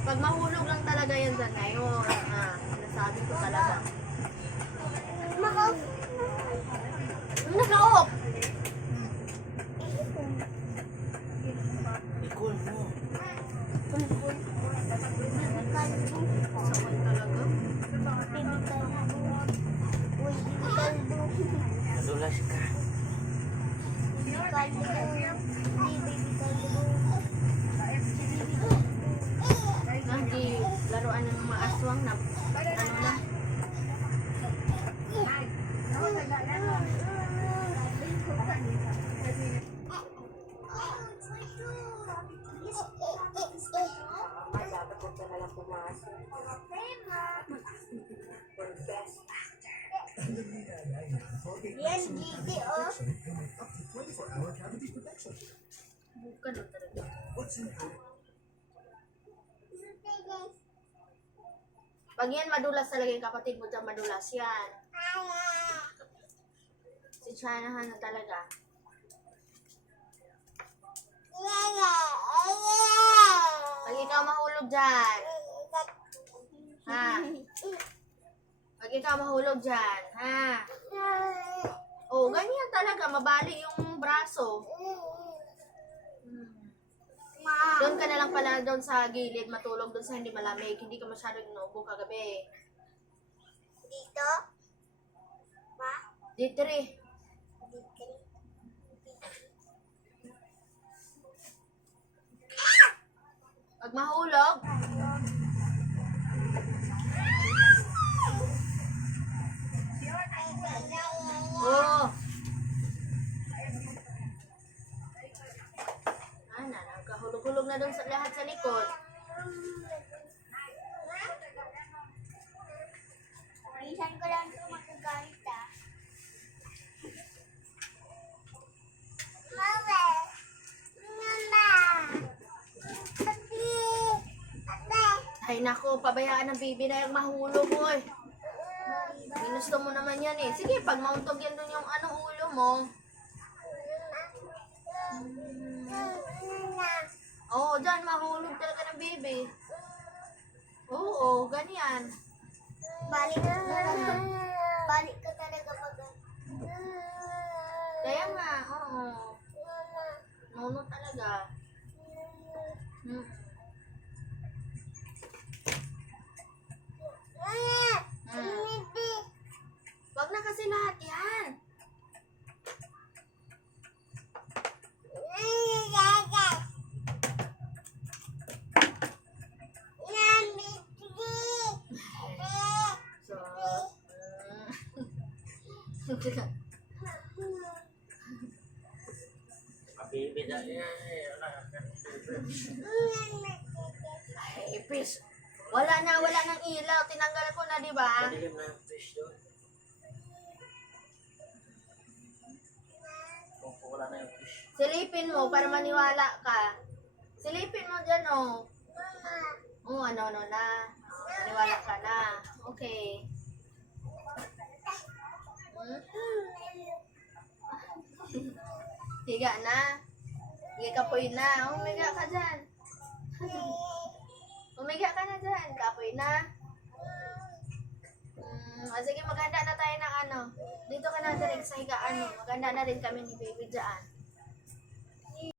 Pag mahulog lang talaga yan dyan ngayon. Nasabi ko talaga. Naka-off. Ikul mo. Sakal talaga. Nadulas ka. Hindi laruan ng mga aswang na ano na. Yan, Gigi, oh. Bukan o talaga. Pag yan madulas talaga yung kapatid mo dyan, madulas yan. Si Chanahan na talaga. Pag ikaw mahulog dyan. Ha? Pag ikaw mahulog dyan. Ha? Oh, ganyan talaga. Mabali yung braso. Doon ka na lang pala doon sa gilid, matulog doon sa hindi malamig. Hindi ka masyadong inuubo kagabi. Dito? Ma? Dito rin. Pag mahulog, oh. Nagkahulog-hulog na doon sa lahat sa likod. Minsan ko lang ito magagamit, ah. Mama! Mama! Papi! Papi! Ay nako, pabayaan ng baby na yung mahulog, boy. Ginusto mo naman yan eh. Sige, pag mauntog yan doon yung ulo mo. Oo, dyan, mahulog talaga ng baby. Oo, ganyan. Balik ka talaga. Balik ka talaga pag... Kaya nga, oo. Nuno talaga. Hmm. Wag na kasi lahat yan. Mabibi na yan. Ay, fish. Wala nang ilaw. Tinanggal ko na, di ba? Padilim na yung fish doon. Kung wala na yung fish. Silipin mo para maniwala ka. Silipin mo dyan, oh. Oo, ano na. Maniwala ka na. Okay. Higa na. Higa ka po na. Umiga ka dyan. Umiga ka na dyan. Kapoy na. Sige, maganda na tayo ng ano. Dito ka na direct sa higaan mo. Maganda na rin kami ni baby dyan.